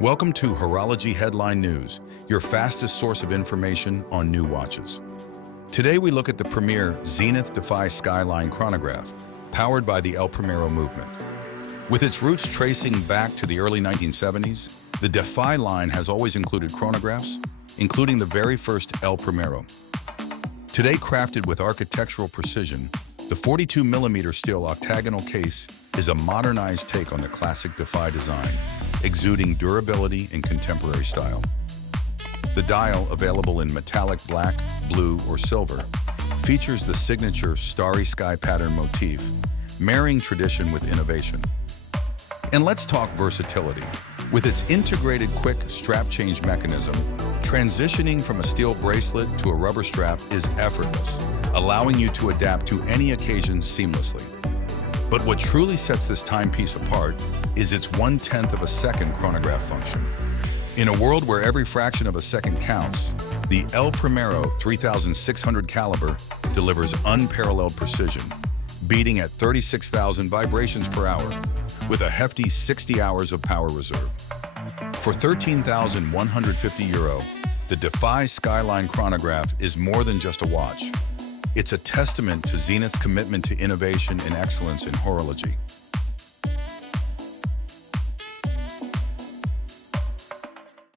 Welcome to Horology Headline News, your fastest source of information on new watches. Today we look at the premier Zenith DEFY Skyline chronograph, powered by the elprimero movement. With its roots tracing back to the early 1970s, the DEFY line has always included chronographs, including the very first elprimero. Today crafted with architectural precision, the 42mm steel octagonal case is a modernized take on the classic DEFY design, exuding durability and contemporary style. The dial, available in metallic black, blue, or silver, features the signature starry sky pattern motif, marrying tradition with innovation. And let's talk versatility. With its integrated quick strap change mechanism, transitioning from a steel bracelet to a rubber strap is effortless, allowing you to adapt to any occasion seamlessly. But what truly sets this timepiece apart is its 1/10 of a second chronograph function. In a world where every fraction of a second counts, the elprimero 3600 caliber delivers unparalleled precision, beating at 36,000 vibrations per hour with a hefty 60 hours of power reserve. For €13,150, the DEFY Skyline chronograph is more than just a watch. It's a testament to Zenith's commitment to innovation and excellence in horology.